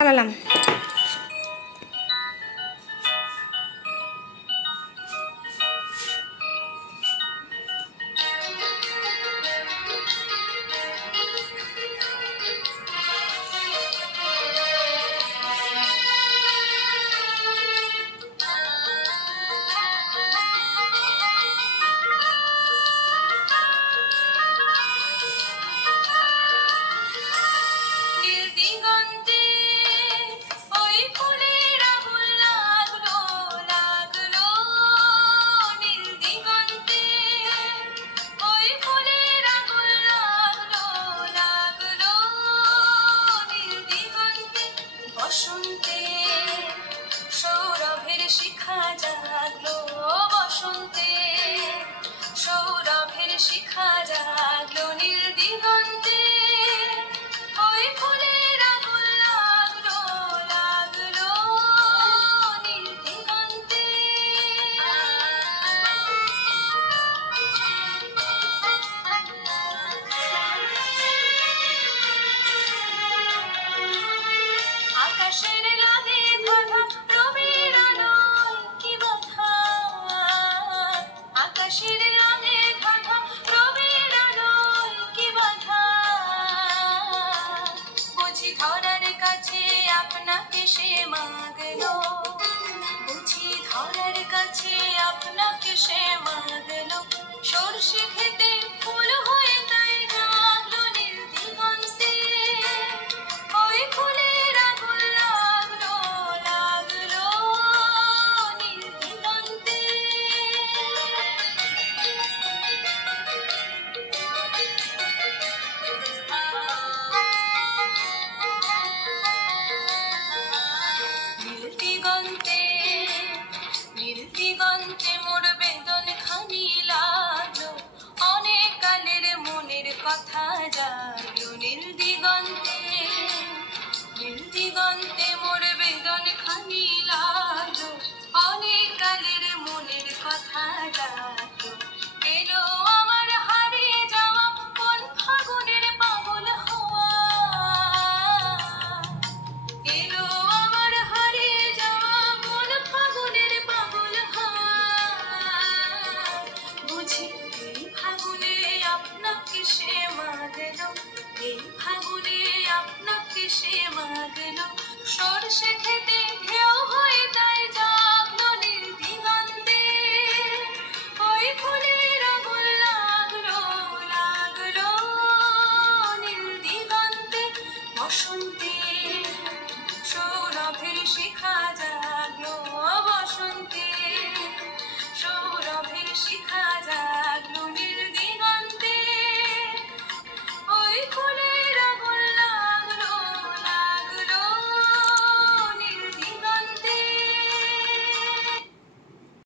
চালালাম। বসন্তে সৌরভের শিখা জাগলো, বসন্তে সৌরভের শিখা জাগলো, নীল দিগন্তে ওই ফুলের আগুন লাগলো লাগলো নীল দিগন্তে। আকাশের লালে ধাঁধা রবির আলোয় কি বাধা, আকাশের লালে ধাঁধা রবির আলোয় কি বাধা, বুঝি ধরার কাছে আপনাকে সে মাগলো, বুঝি ধরার কাছে আপনাকে সে মাগলো, সরষে খেতে ফুল হয়ে তাই জাগলো নীল দিগন্তে ওই ফুলের আগুন লাগলো লাগলো নীল দিগন্তে। নীল দিগন্তে নীল দিগন্তে মোর বেদন খানি লাগলো, অনেক কালের মনের কথা জাগলো নীল দিগন্তে, নীল দিগন্তে মোর বেদন খানি লাগলো, অনেক কালের মনের কথা জাগলো, এলো আমার হারিয়ে যাওয়া কোন ফাগুনের পাগল হওয়া, এলো আমার হারিয়ে যাওয়া কোন ফাগুনের পাগল হওয়া, বুঝি এই ফাগুনে আপনাকে সে মাগলো, এই ফাগুনে আপনাকে সে মাগলো, সরষে খেতে ঢেউ হয়ে তাই জাগলো নীল দিগন্তে ওই ফুলের আগুন লাগলো লাগলো নীল দিগন্তে। বসন্তে সৌরভের শিখা